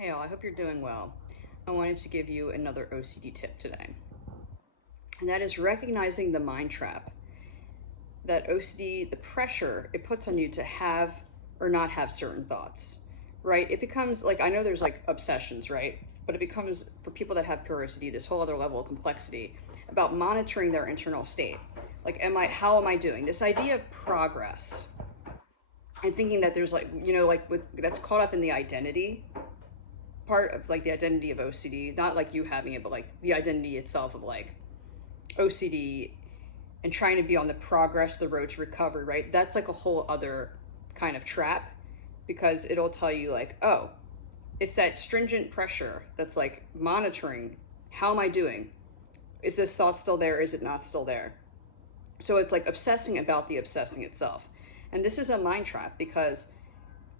Hey all, I hope you're doing well. I wanted to give you another OCD tip today. And that is recognizing the mind trap. That OCD, the pressure it puts on you to have or not have certain thoughts, right? It becomes like, I know there's like obsessions, right? But it becomes, for people that have pure OCD, this whole other level of complexity about monitoring their internal state. Like, how am I doing? This idea of progress and thinking that there's that's caught up in the identity part of like the identity of OCD, not like you having it, but like the identity itself of like OCD and trying to be on the progress, the road to recovery, right? That's like a whole other kind of trap because it'll tell you like, oh, it's that stringent pressure that's like monitoring, how am I doing? Is this thought still there? Is it not still there? So it's like obsessing about the obsessing itself. And this is a mind trap because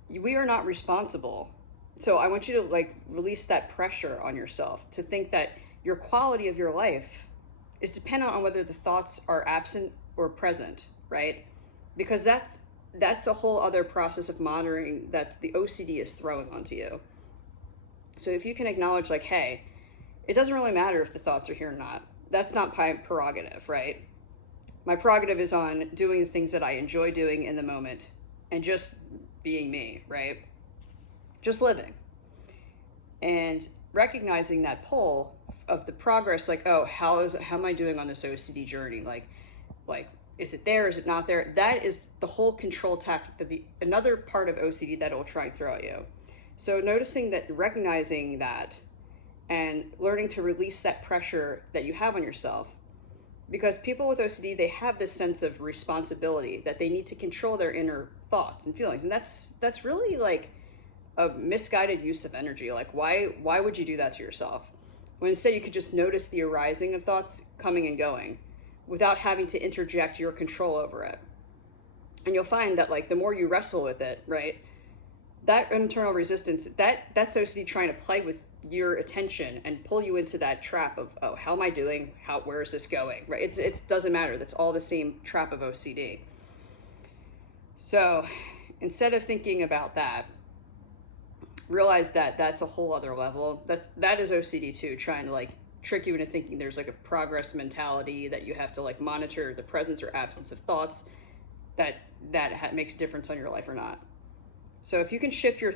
we are not responsible. So I want you to like release that pressure on yourself to think that your quality of your life is dependent on whether the thoughts are absent or present, right? Because that's a whole other process of monitoring that the OCD is throwing onto you. So if you can acknowledge like, hey, it doesn't really matter if the thoughts are here or not. That's not my prerogative, right? My prerogative is on doing the things that I enjoy doing in the moment and just being me, right? Just living. And recognizing that pull of the progress, like, oh, how am I doing on this OCD journey? Like, is it there? Is it not there? That is the whole control tactic that another part of OCD that it will try and throw at you. So noticing that, recognizing that, and learning to release that pressure that you have on yourself. Because people with OCD, they have this sense of responsibility that they need to control their inner thoughts and feelings. And that's really like a misguided use of energy. Like, why would you do that to yourself? When instead you could just notice the arising of thoughts coming and going without having to interject your control over it. And you'll find that like the more you wrestle with it, right, that internal resistance, that's OCD trying to play with your attention and pull you into that trap of, oh, how am I doing? Where is this going? Right? It doesn't matter. That's all the same trap of OCD. So instead of thinking about that, realize that that's a whole other level. That is OCD too, trying to like trick you into thinking there's like a progress mentality that you have to like monitor the presence or absence of thoughts that makes a difference on your life or not. So if you can shift your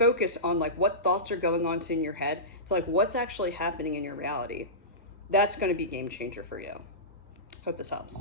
focus on like what thoughts are going on in your head to like what's actually happening in your reality, that's going to be a game changer for you. Hope this helps.